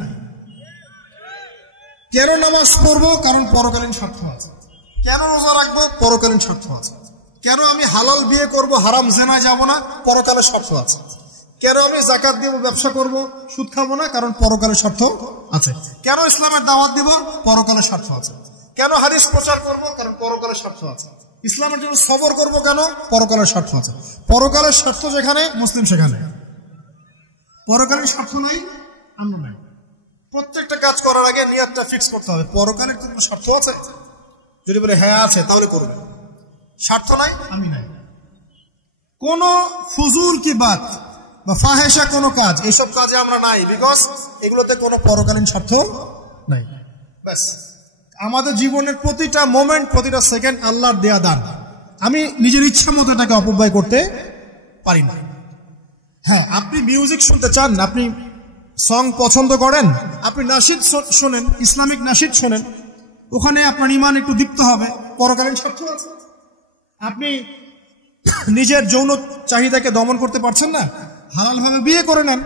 কেন নামাজ পড়বো? কারণ পরকালীন স্বার্থ আছে। কেন রোজা রাখবো? পরকালীন স্বার্থ আছে। কেন আমি হালাল বিয়ে করব, হারাম জেনায় যাব না? পরকালের স্বার্থ আছে। কেন আমি যাকাত দিব, ব্যবসা করব, সুদ খাবো না? কারণ পরকালের স্বার্থ আছে। কেন ইসলামের দাওয়াত দিব? পরকালের স্বার্থ আছে। কেন হাদিস প্রচার করব? কারণ পরকালের স্বার্থ আছে। ইসলামের জন্য সবর করব কেন? পরকালের স্বার্থ আছে। পরকালের স্বার্থ যেখানে, মুসলিম সেখানে। পরকালের স্বার্থ নাই, আমরা নাই। প্রত্যেকটা কাজ করার আগে নিয়তটা ফিক্স করতে হবে, পরকালের কোনো স্বার্থ আছে? যদি বলে হ্যাঁ আছে, তাহলে করবে। স্বার্থ নাই, আমি নাই। কোন ফুজুল কি বাত বা ফাহেসা কোনো কাজ, এইসব কাজে আমরা নাই, বিকজ এগুলোতে কোনো পরকালীন স্বার্থ নাই। ব্যাস, আমাদের জীবনের প্রতিটা মোমেন্ট, প্রতিটা সেকেন্ড আল্লাহর দেয়া দান। আমি নিজের ইচ্ছা মতো এটাকে অপব্যয় করতে পারি না। হ্যাঁ, আপনি মিউজিক শুনতে চান, আপনি সং পছন্দ করেন, আপনি নাশিদ শোনেন, ইসলামিক নাশিদ শোনেন, ওখানে আপনার ঈমান একটু দীপ্ত হবে, পরকালীন স্বার্থ আছে। আপনি নিজের যৌন চাহিদাকে দমন করতে পারছেন না, হালালভাবে বিয়ে করে নেন।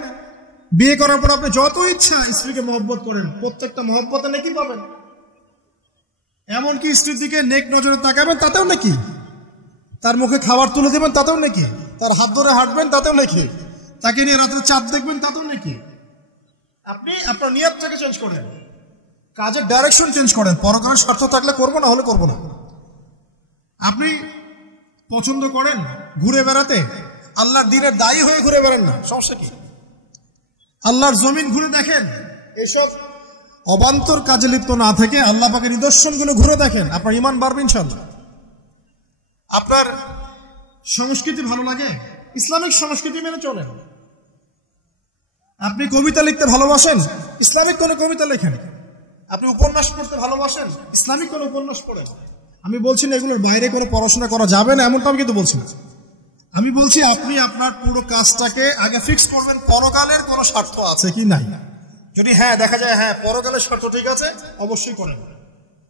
বিয়ে করার পর আপনি যত ইচ্ছা স্ত্রীকে মহব্বত করেন, প্রত্যেকটা মহব্বতে নেকি পাবেন। এমনকি স্ত্রীর দিকে নেক নজরে তাকাবেন, তাতেও নাকি। তার মুখে খাবার তুলে দেবেন, তাতেও নাকি। তার হাত ধরে হাঁটবেন, তাতেও নাকি। তাকে নিয়ে রাত্রে চাঁদ দেখবেন, তাতেও নাকি। আপনি আপনার নিয়তটাকে চেঞ্জ করেন, কাজের ডাইরেকশন চেঞ্জ করেন। পরকালের স্বার্থ থাকলে করবো, না হলে করবো না। আপনি পছন্দ করেন ঘুরে বেড়াতে, আল্লাহর দ্বীনের দায়ী হয়ে ঘুরে বেড়ান না, সমস্যা কি? আল্লাহর জমিন ঘুরে দেখেন, এইসব অবান্তর কাজে লিপ্ত না থেকে আল্লাহ পাকের নিদর্শনগুলো ঘুরে দেখেন, আপনার ঈমান বাড়বে ইনশাআল্লাহ। আপনার সংস্কৃতি ভালো লাগে, ইসলামিক সংস্কৃতি মেনে চলেন। আপনি কবিতা লিখতে ভালোবাসেন, ইসলামিক কোন কবিতা লেখেন। আপনি উপন্যাস পড়তে ভালোবাসেন, ইসলামিক কোন উপন্যাস পড়েন। আমি বলছি না এগুলোর বাইরে কোনো পড়াশোনা করা যাবে না, এমনটা আমি কিন্তু বলছি না। আমি বলছি আপনি আপনার পুরো কাজটাকে আগে ফিক্স করবেন, পরকালের কোনো স্বার্থ আছে কি নাই। যদি হ্যাঁ দেখা যায় হ্যাঁ পরকালের স্বার্থ ঠিক আছে, অবশ্যই করেন,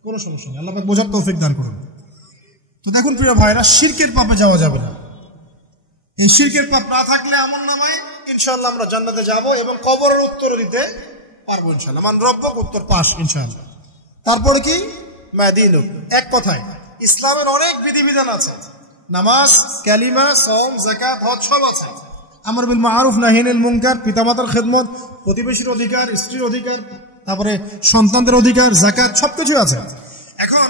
কোনো সমস্যা নেই। আল্লাহ পাক বোঝার তৌফিক দান করুন। তো দেখুন প্রিয় ভাইরা, শিরকের পাপে যাওয়া যাবে না। এই শিরকের পাপ না থাকলে আমল নামায় ইনশাআল্লাহ আমরা জান্নাতে যাব এবং কবরের উত্তর দিতে পারবো ইনশাআল্লাহ। মান রব্বক, উত্তর পাস ইনশাআল্লাহ। তারপরে কি? মাদিনু। এক কথায় ইসলামের অনেক বিধিবিধান আছে, নামাজ, কালিমা, সাওম, যাকাত, হজ সব আছে। আমর বিল মারুফ, নাহি আনিল মুনকার, পিতামাতার খেদমত, প্রতিবেশীর অধিকার, স্ত্রীর অধিকার, তারপরে সন্তানদের অধিকার, যাকাত, সবকিছু আছে। এখন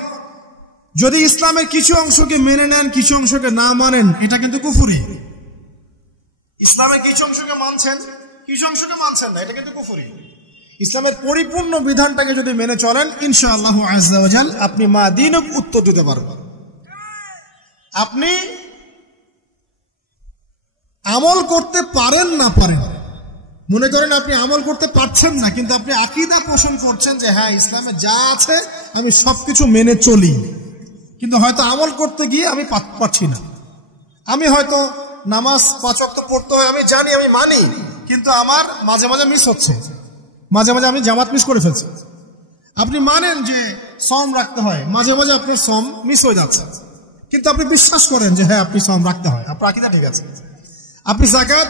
যদি ইসলামের কিছু অংশকে মেনে নেন, কিছু অংশকে না মানেন, এটা কিন্তু কুফরি। ইসলামের কিছু অংশকে মানছেন, কিছু অংশকে মানছেন না, এটা কিন্তু কুফরি। ইসলামের পরিপূর্ণ বিধানটাকে যদি মেনে চলেন, ইনশাআল্লাহু আযজা ওয়া জাল আপনি মা দিনক উত্তর দিতে পারবেন। আপনি আমল করতে পারেন না পারেন, মনে করেন আপনি আমল করতে পারছেন না, কিন্তু আপনি আকীদা পোষণ করছেন যে হ্যাঁ ইসলামে যা আছে আমি সবকিছু মেনে চলি, কিন্তু হয়তো আমল করতে গিয়ে আমি পারছি না। আমি হয়তো নামাজ 5 ওয়াক্ত পড়তে হয় আমি জানি, আমি মানি, কিন্তু আমার মাঝে মাঝে মিস হচ্ছে, মাঝে মাঝে আমি জামাত মিস করে ফেলছি। আপনি মানেন যে সওম রাখতে হয়, মাঝে মাঝে আপনার সওম মিস হয়ে যাচ্ছে, কিন্তু আপনি বিশ্বাস করেন যে হ্যাঁ আপনি সওম রাখতে হয়, আপনার আকীদা ঠিক আছে। আপনি যাকাত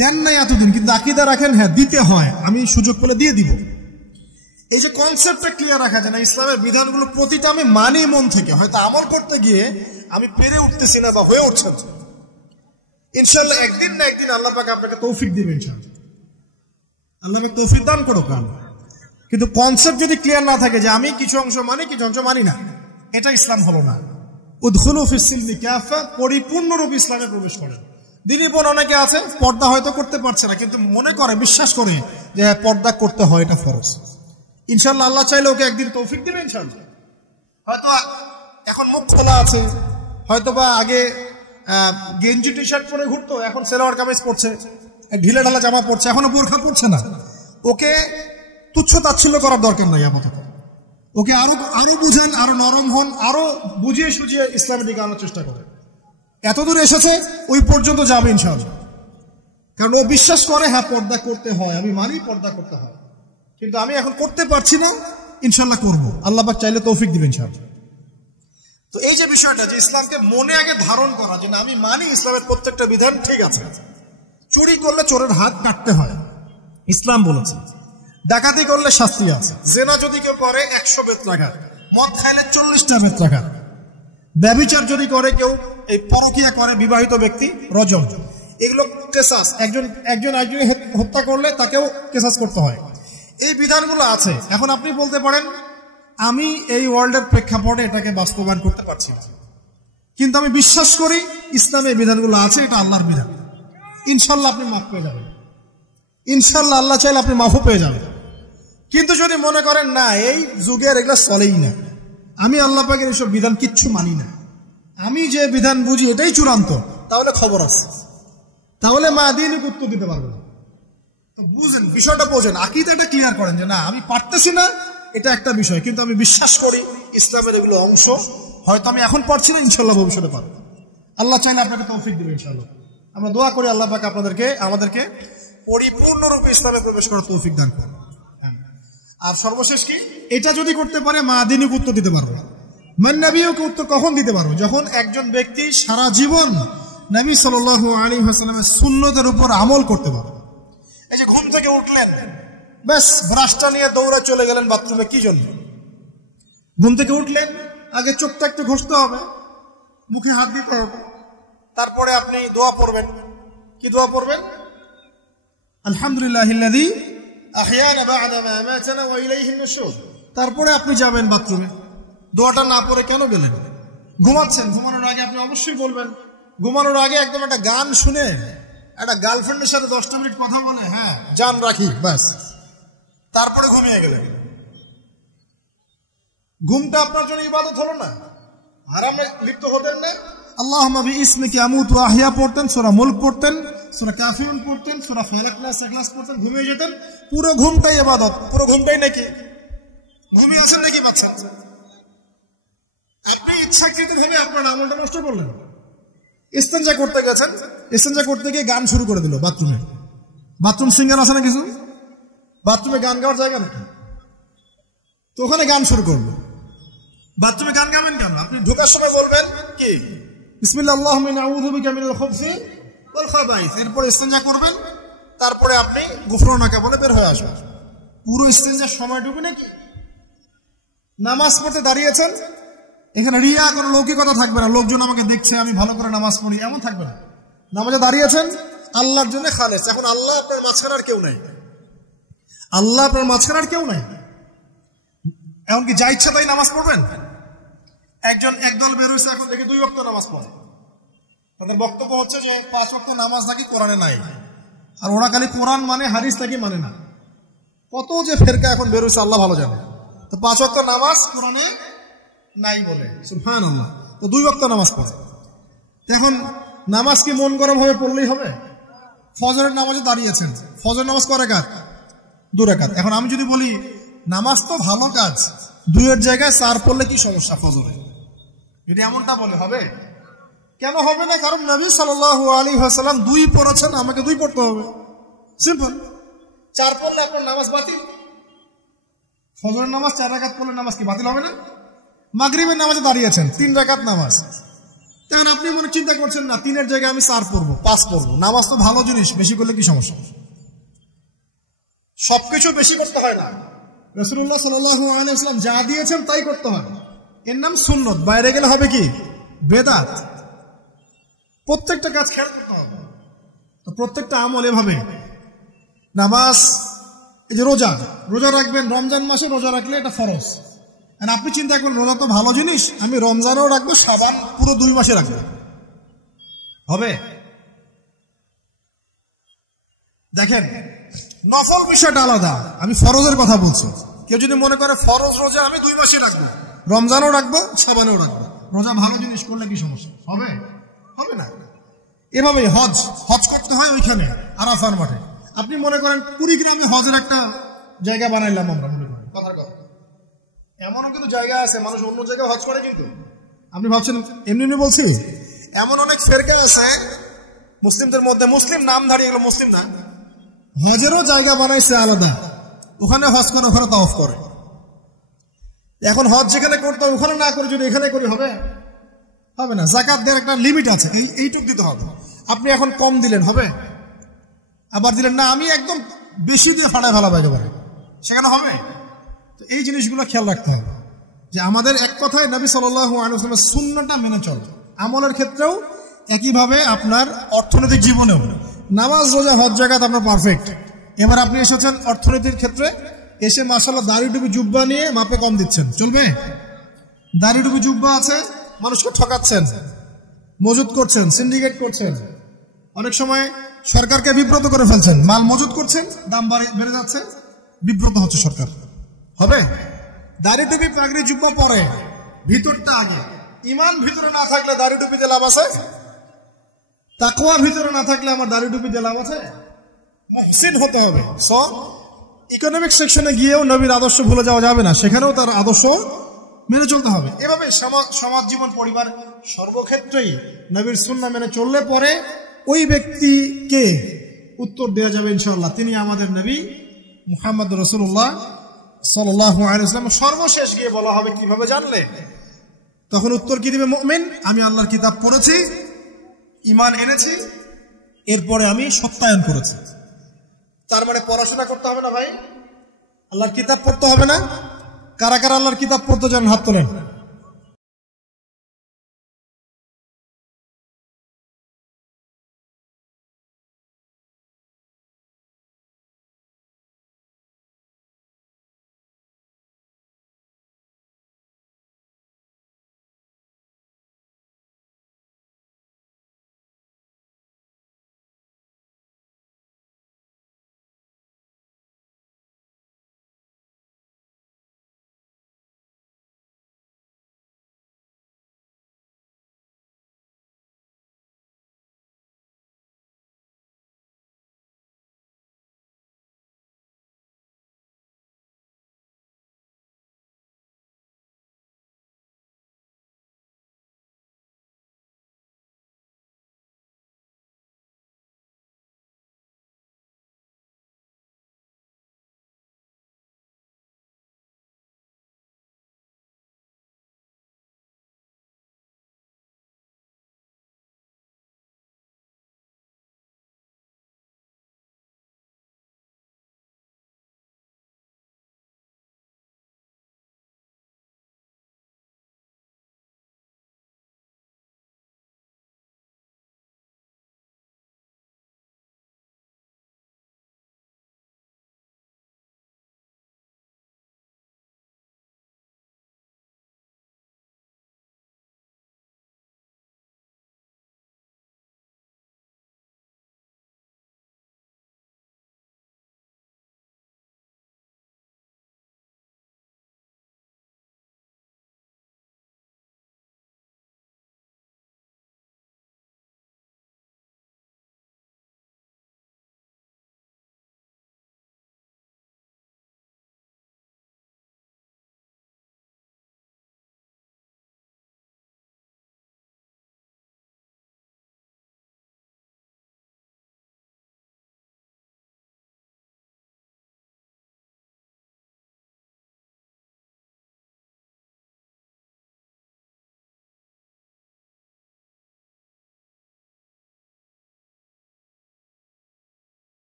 দেন নাই এতদিন, কিন্তু আকীদা রাখেন হ্যাঁ দিতে হয়, আমি সুযোগ পেলে দিয়ে দিব। এই যে কনসেপ্টটা ক্লিয়ার রাখা যায় না, ইসলামের বিধানগুলো প্রতিটা আমি মানি মন থেকে, হয়তো আমল করতে গিয়ে আমি পেরে উঠতেছি না বা হয়ে উঠছে না। ইনশাআল্লাহ একদিন না একদিন আল্লাহ পাক আপনাকে তৌফিক দিবেন, ইনশাআল্লাহ আল্লাহ পাক তৌফিক দান করুক। কিন্তু কনসেপ্ট যদি ক্লিয়ার না থাকে যে আমি কিছু অংশ মানি কিছু অংশ মানি না, এটা ইসলাম হলো না। উদখুলু ফিস সিলমি কাফা, পরিপূর্ণরূপে ইসলামে প্রবেশ করেন। দিনী বোন অনেকে আছে পর্দা হয়তো করতে পারছে না, কিন্তু মনে করে বিশ্বাস করে যে পর্দা করতে হয়, এটা ফরজ। ইনশাআল্লাহ আল্লাহ চাইলে ওকে একদিন তৌফিক দিবেন ইনশাআল্লাহ। হয়তো এখন মুখ খোলা আছে, হয়তো বা আগে গেঞ্জি টি শার্ট পরে ঘুরতো, এখন সেলোয়ার কামিজ পরছে, ঢিলে ঢালা জামা পরছে, এখনো বোরখা পরছে না। ওকে তুচ্ছ তাচ্ছিল্য করার দরকার নাই আপাতত, ওকে আরো বুঝান, আরো নরম হন, আরো বুঝিয়ে সুঝিয়ে ইসলামের দিকে আনার চেষ্টা করে। এতদূর এসেছে, ওই পর্যন্ত যাবে ইনশাআল্লাহ, কারণ ও বিশ্বাস করে হ্যাঁ পর্দা করতে হয়, আমি মানি পর্দা করতে হয়, কিন্তু আমি এখন করতে পারছি না, ইনশাআল্লাহ করবো, আল্লাহ পাক চাইলে তৌফিক দিবেন ইনশাআল্লাহ। তো এই যে বিষয়টা যে ইসলামকে মনে আগে ধারণ করা, যে না আমি মানি ইসলামের প্রত্যেকটা বিধান ঠিক আছে। চুরি করলে চোরের হাত কাটতে হয়, ইসলাম বলেছে। ডাকাতি করলে শাস্তি আছে, জেনা যদি কেউ করে 100 বেত্রাঘাত, মদ খাইলে 40টা বেত্রাঘাত, ব্যভিচার যদি করে কেউ, এই পরকীয়া করে বিবাহিত ব্যক্তি, রজম। এগুলো কেসাস, একজন হত্যা করলে তাকেও কেসাস করতে হয়। এই বিধানগুলো আছে। এখন আপনি বলতে পারেন আমি এই ওয়ার্ল্ডের প্রেক্ষাপটে এটাকে বাস্তবায়ন করতে পারছি না, কিন্তু আমি বিশ্বাস করি ইসলামে এই বিধানগুলো আছে, এটা আল্লাহর বিধান। ইনশাআল্লাহ আপনি মাফ পেয়ে যাবেন, ইনশাআল্লাহ আল্লাহ চাইলে আপনি মাফও পেয়ে যাবেন। কিন্তু যদি মনে করেন না এই যুগের এগুলো চলেই না, আমি আল্লাহ পাকের এইসব বিধান কিচ্ছু মানি না, আমি যে বিধান বুঝি এটাই চূড়ান্ত, তাহলে খবর আছে, তাহলে মা দিনই উত্তর দিতে পারবো না। তো বুঝেন বিষয়টা, বোঝেন, আকীদাটা ক্লিয়ার করেন যে না আমি পারতেছি না, এটা একটা বিষয়, কিন্তু আমি বিশ্বাস করি ইসলামের এগুলো অংশ, হয়তো আমি এখন পারছি না, ইনশাআল্লাহ ভবিষ্যতে পারবো। আল্লাহ চাইলে আপনাকে তৌফিক দিবেন ইনশাআল্লাহ। আমরা দোয়া করি আল্লাহ পাক আমাদেরকে পরিপূর্ণরূপে ইসলামে প্রবেশ করার তৌফিক দান করুন। আর সর্বশেষ কি, এটা যদি করতে পারে মা দিনই উত্তর দিতে পারবো। মান নবীকে উত্তর কখন দিতে পারবো? যখন একজন ব্যক্তি সারা জীবন নবী সাল্লাল্লাহু আলাইহি ওয়াসাল্লামের সুন্নতের উপর আমল করতে পারবে। এই যে ঘুম থেকে উঠলেন, ব্যাস ব্রাশটা নিয়ে দৌড়ে চলে গেলেন বাথরুমে, কি জন্য? ঘুম থেকে উঠলেন, আগে চোখটা একটু ঘষতে হবে, মুখে হাত দিতে হবে, তারপরে আপনি দোয়া পড়বেন। কি দোয়া পড়বেন? আলহামদুলিল্লাহিল্লাযী আহইয়ানা বা'দা মা আমাতানা ওয়া ইলাইহিন নুশুর। তারপরে আপনি যাবেন বাথরুমে। দোয়াটা না পড়ে কেন গেলেন? ঘুমাচ্ছেন, ঘুমানোর আগে আপনি অবশ্যই বলবেন। ঘুমানোর আগে একদম একটা গান শুনে, একটা গার্লফ্রেন্ডের সাথে 10টা মিনিট কথা বলে হ্যাঁ জান রাখি, ব্যাস, তারপরে ঘুমিয়ে গেলেন। ঘুমটা আপনার জন্য ইবাদত হলো না? হারামে লিপ্ত হতেন না? আল্লাহুম্মা বিইসমিকা আমুতু ওয়া আহইয়া পড়তেন, সূরা মুলক পড়তেন, সূরা কাফিরুন পড়তেন, সূরা ফালাক নাস ইখলাস পড়তেন, ঘুমিয়ে যেতেন। পুরো ঘুমটাই ইবাদত, পুরো ঘুমটাই নাকি ঘুমিয়ে আছেন নাকি পাচ্ছেন? আপনি ইচ্ছাকৃতভাবে আপনার আমলটা নষ্ট করলেন। ইস্তেঞ্জা করতে গেছেন, ইস্তেঞ্জা করতে গিয়ে গান শুরু করে দিল বাথরুমে। বাথরুম সিঙ্গার আছে না কিছু? বাথরুমে গান গাওয়ার জায়গা নাকি? তো ওখানে গান শুরু করলো। বাথরুমে গান গাবেন কেন? আপনি ঢোকার সময় বলবেন কি বিসমিল্লাহ আল্লাহুম্মা ইন্নী আউযু বিকা মিনাল খুবসি ওয়াল খাবাইস। এরপর ইস্তেঞ্জা করবেন, তারপরে আপনি গুফরানাকা বলে বের হয়ে আসবেন। পুরো ইস্তেঞ্জার সময়টুকু নাকি? নামাজ পড়তে দাঁড়িয়েছেন, এখানে রিয়া কোনো লৌকিকতা থাকবে না, লোকজন আমাকে দেখছে আমি ভালো করে নামাজ পড়ি, এমন থাকবে না। নামাজে দাঁড়িয়েছেন আল্লাহর জন্য খালেস। এখন আল্লাহ আপনার মাঝখানে আর কেউ নাই, আল্লাহ আপনার মাঝখানে আর কেউ নাই। এমনকি যা ইচ্ছা তাই নামাজ পড়বেন। একদল বের হয়েছে, এখন দেখে 2 ওয়াক্ত নামাজ পড়ে। তাদের বক্তব্য হচ্ছে যে 5 ওয়াক্ত নামাজ নাকি কোরআনে নাই। আর ওরা খালি কোরআন মানে, হাদিস নাকি মানে না। কত যে ফেরকা এখন বেরোচ্ছে আল্লাহ ভালো জানে। তো 5 ওয়াক্ত নামাজ কোরআনে নাই বলে, সুবহানাল্লাহ। তো 2 ওয়াক্ত নামাজ পড়ে। এখন নামাজ কি মন গরম ভাবে পড়লেই হবে? ফজরের নামাজে দাঁড়িয়েছেন, ফজর নামাজ কয় রাকাত? 2 রাকাত। এখন আমি যদি বলি নামাজ তো ভালো কাজ, 2 এর জায়গায় 4 পড়লে কি সমস্যা ফজরে? যদি এমনটা বলে হবে? কেন হবে না? কারণ নবী সাল্লাল্লাহু আলাইহি ওয়াসাল্লাম 2 পড়েছেন, আমাকে 2 পড়তে হবে, সিম্পল। 4 পড়লে আপনার নামাজ বাতিল। ফজরের নামাজ 4 রাকাত পড়লে নামাজ কি বাতিল হবে না? মাগরিবের নামাজে দাঁড়িয়েছেন, 3 রাকাত নামাজ। তখন আপনি মনে চিন্তা করছেন না 3 এর জায়গায় আমি 4 পড়বো, 5 পড়বো। নামাজ তো ভালো জিনিস, বেশি করলে কি সমস্যা? সবকিছু বেশি করতে হয় না। রাসূলুল্লাহ সাল্লাল্লাহু আলাইহি ওয়াসাল্লাম যা দিয়েছেন তাই করতে হয়। এর নাম সুন্নত। বাইরে গেলে হবে কি? বেদাত। প্রত্যেকটা কাজ খেয়াল করতে হবে। তো প্রত্যেকটা আমল এভাবে। নামাজ, এই যে রোজা, রোজা রাখবেন রমজান মাসে, রোজা রাখলে এটা ফরজ। আর আপনি চিন্তা করবেন রোজা তো ভালো জিনিস, আমি রমজানও রাখবো, শাবান পুরো 2 মাসে রাখবো, হবে? দেখেন, নফল বিষয়টা আলাদা, আমি ফরজের কথা বলছি। কেউ যদি মনে করে ফরজ রোজা আমি 2 মাসে রাখবো, রমজানও রাখবো, শাবানও রাখবো, রোজা ভালো জিনিস করলে কি সমস্যা হবে? হবে না। এভাবে হজ, হজ করতে হয় ওইখানে আরাফার মাঠে। আপনি মনে করেন কুড়িগ্রামে হজের একটা জায়গা বানাইলাম আমরা, মনে করেন কথার কথা, এমনও কিন্তু জায়গা আছে মানুষ অন্য জায়গায় হজ করে, কিন্তু আপনি ভাবছেন এমনি এমনি বলছি। এমন অনেক ফেরকা আছে মুসলিমদের মধ্যে, মুসলিম নামধারী, এগুলো মুসলিম না, হজেরও জায়গা বানাইছে আলাদা, ওখানে হজ করে, ওখানে তাওয়াফ করে। এখন হজ যেখানে করতে হবে ওখানে না করে যদি এখানে করি, হবে? হবে না। যাকাত দেওয়ার একটা লিমিট আছে, এইটুক দিতে হবে। আপনি এখন কম দিলেন, হবে? আবার দিলেন না, আমি একদম বেশি দিয়ে ফাটায় ফেলা বাইরে পারে, সেখানে হবে? তো এই জিনিসগুলো খেয়াল রাখতে হবে যে আমাদের এক কথায় নবী সাল্লাল্লাহু আলাইহি ওয়াসাল্লামের সুন্নাহটা মেনে চল। আমলের ক্ষেত্রেও একইভাবে, আপনার অর্থনৈতিক জীবনেও। নামাজ, রোজা, হজ, জাকাত আপনার পারফেক্ট। এবার আপনি এসেছেন অর্থনীতির ক্ষেত্রে, এসে মাশাআল্লাহ দাড়ি টুপি জুব্বা নিয়ে মাপে কম দিচ্ছেন, চলবে? দাড়ি টুপি জুব্বা আছে, মানুষকে ঠকাচ্ছেন, মজুদ করছেন, সিন্ডিকেট করছেন, অনেক সময় সরকারকে বিব্রত করে ফেলছেন, মাল মজুদ করছেন, দাম বেড়ে যাচ্ছে, বিব্রত হচ্ছে সরকার, হবে? দাড়ি টুপি পাগড়ি জুব্বা পরে, ভিতরটা আগে। ইমান ভিতরে না থাকলে দাড়ি টুপিতে লাভ আছে? তাকওয়া ভিতরে না থাকলে আমার দাড়ি টুপিতে লাভ আছে? মুহসিন হতে হবে। সো ইকোনমিক সেকশনে গিয়েও নবীর আদর্শ ভুলে যাওয়া যাবে না, সেখানেও তার আদর্শ মেনে চলতে হবে। এভাবে সমাজ জীবন, পরিবার, সর্বক্ষেত্রেই নবীর সুন্নাহ মেনে চললে পরে ওই ব্যক্তিকে উত্তর দেওয়া যাবে ইনশাআল্লাহ, তিনি আমাদের নবী মুহাম্মদ রাসূলুল্লাহ সাল্লাল্লাহু আলাইহি ওয়াসাল্লাম। সর্বশেষ গিয়ে বলা হবে কিভাবে জানলে? তখন উত্তর কি দিবে? মুমিন, আমি আল্লাহর কিতাব পড়েছি, ঈমান এনেছি, এরপরে আমি সত্যায়ন করেছি। তার মানে পড়াশোনা করতে হবে না ভাই, আল্লাহর কিতাব পড়তে হবে না? কারা কারা আল্লাহর কিতাব পড়তে জানেন হাত তোলেন।